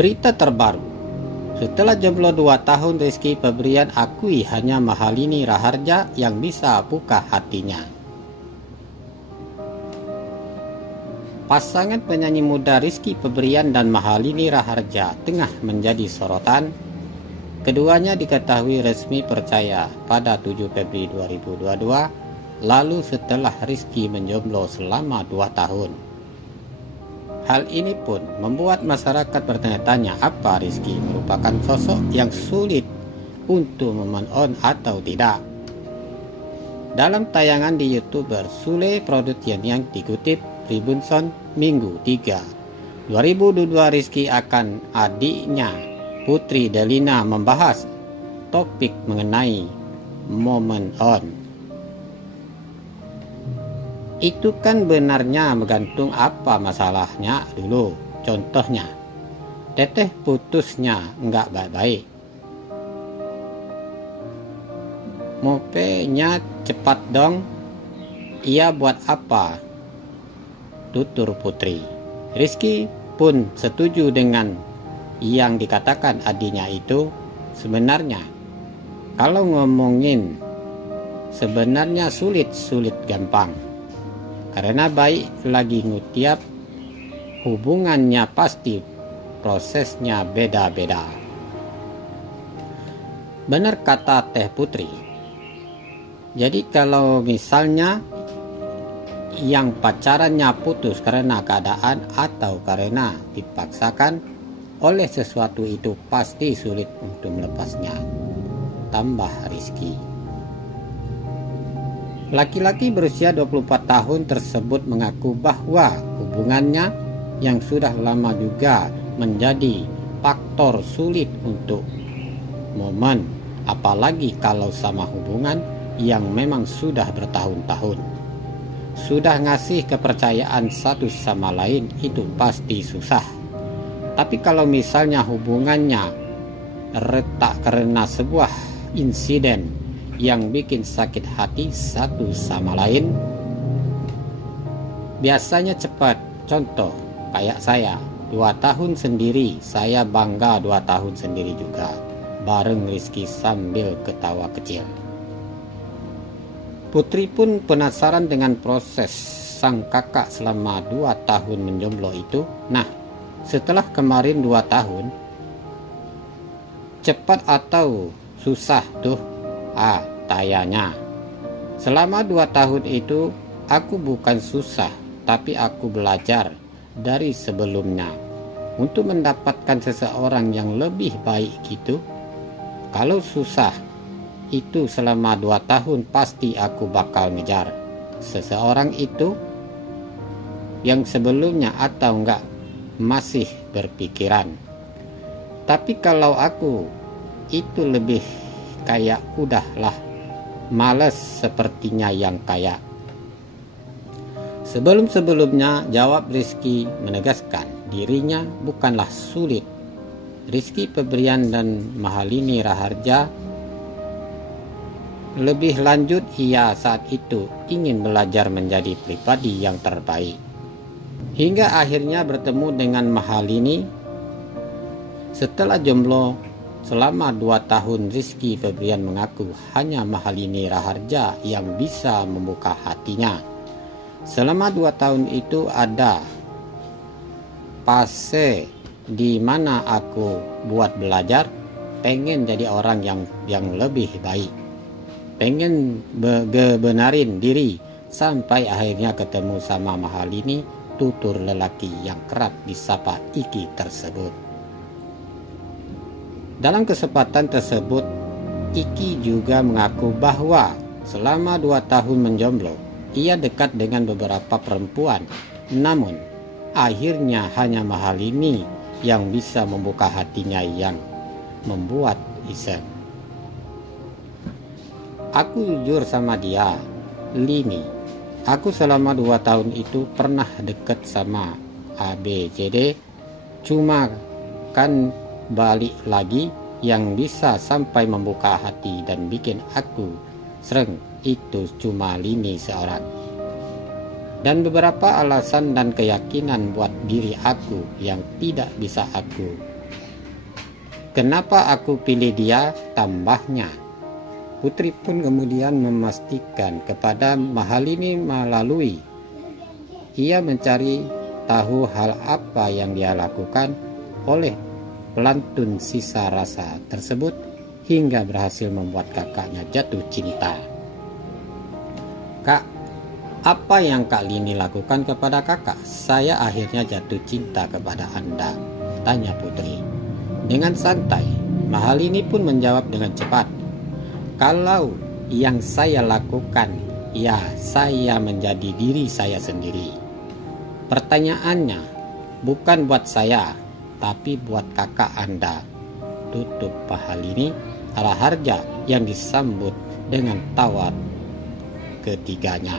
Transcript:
Berita terbaru. Setelah jomblo 2 tahun, Rizky Febian akui hanya Mahalini Raharja yang bisa buka hatinya. Pasangan penyanyi muda Rizky Febian dan Mahalini Raharja tengah menjadi sorotan. Keduanya diketahui resmi percaya pada 7 Februari 2022 lalu setelah Rizky menjomblo selama 2 tahun. Hal ini pun membuat masyarakat bertanya-tanya apa Rizky merupakan sosok yang sulit untuk move on atau tidak. Dalam tayangan di YouTuber Sule Production yang dikutip Tribunson Minggu 3 2022, Rizky akan adiknya Putri Delina membahas topik mengenai move on. Itu kan benarnya menggantung apa masalahnya dulu. Contohnya, teteh putusnya nggak baik-baik. Mopenya cepat dong. Ia buat apa? Tutur Putri. Rizky pun setuju dengan yang dikatakan adiknya itu. Sebenarnya, kalau ngomongin sebenarnya sulit gampang. Karena baik lagi ngutiap hubungannya pasti prosesnya beda-beda. Benar kata Teh Putri. Jadi kalau misalnya yang pacarannya putus karena keadaan atau karena dipaksakan oleh sesuatu, itu pasti sulit untuk melepasnya, tambah Rizky. Laki-laki berusia 24 tahun tersebut mengaku bahwa hubungannya yang sudah lama juga menjadi faktor sulit untuk momen, apalagi kalau sama hubungan yang memang sudah bertahun-tahun. Sudah ngasih kepercayaan satu sama lain itu pasti susah. Tapi kalau misalnya hubungannya retak karena sebuah insiden yang bikin sakit hati satu sama lain, biasanya cepat. Contoh kayak saya 2 tahun sendiri, saya bangga 2 tahun sendiri juga, bareng Rizky sambil ketawa kecil. Putri pun penasaran dengan proses sang kakak selama 2 tahun menjomblo itu. Nah, setelah kemarin 2 tahun, cepat atau susah tuh? Tayanya. Selama 2 tahun itu aku bukan susah, tapi aku belajar dari sebelumnya untuk mendapatkan seseorang yang lebih baik gitu. Kalau susah itu selama 2 tahun pasti aku bakal ngejar seseorang itu yang sebelumnya atau enggak masih berpikiran. Tapi kalau aku itu lebih kayak udahlah males sepertinya yang kayak sebelumnya. Jawab Rizky menegaskan dirinya bukanlah sulit. Rizky Febian dan Mahalini Raharja lebih lanjut, ia saat itu ingin belajar menjadi pribadi yang terbaik. Hingga akhirnya bertemu dengan Mahalini. Setelah jomblo selama 2 tahun, Rizky Febian mengaku hanya Mahalini Raharja yang bisa membuka hatinya. Selama 2 tahun itu ada fase di mana aku buat belajar, pengen jadi orang yang lebih baik, pengen benarin diri, sampai akhirnya ketemu sama Mahalini, tutur lelaki yang kerap disapa Iki tersebut. Dalam kesempatan tersebut, Iki juga mengaku bahwa selama 2 tahun menjomblo, ia dekat dengan beberapa perempuan. Namun, akhirnya hanya Mahalini yang bisa membuka hatinya, yang membuat iseng. Aku jujur sama dia, Lini. Aku selama 2 tahun itu pernah deket sama ABCD, cuma kan balik lagi yang bisa sampai membuka hati dan bikin aku sreng itu cuma Lini seorang. Dan beberapa alasan dan keyakinan buat diri aku yang tidak bisa aku Kenapa aku pilih dia? Tambahnya. Putri pun kemudian memastikan kepada Mahalini melalui ia mencari tahu hal apa yang dia lakukan oleh pelantun sisa rasa tersebut hingga berhasil membuat kakaknya jatuh cinta. Kak, apa yang Kak Lini lakukan kepada kakak? Saya akhirnya jatuh cinta kepada Anda, tanya Putri. Dengan santai, Mahalini pun menjawab dengan cepat. Kalau yang saya lakukan, ya saya menjadi diri saya sendiri. Pertanyaannya bukan buat saya, tapi buat kakak Anda, tutup Mahalini Raharja yang disambut dengan tawa ketiganya.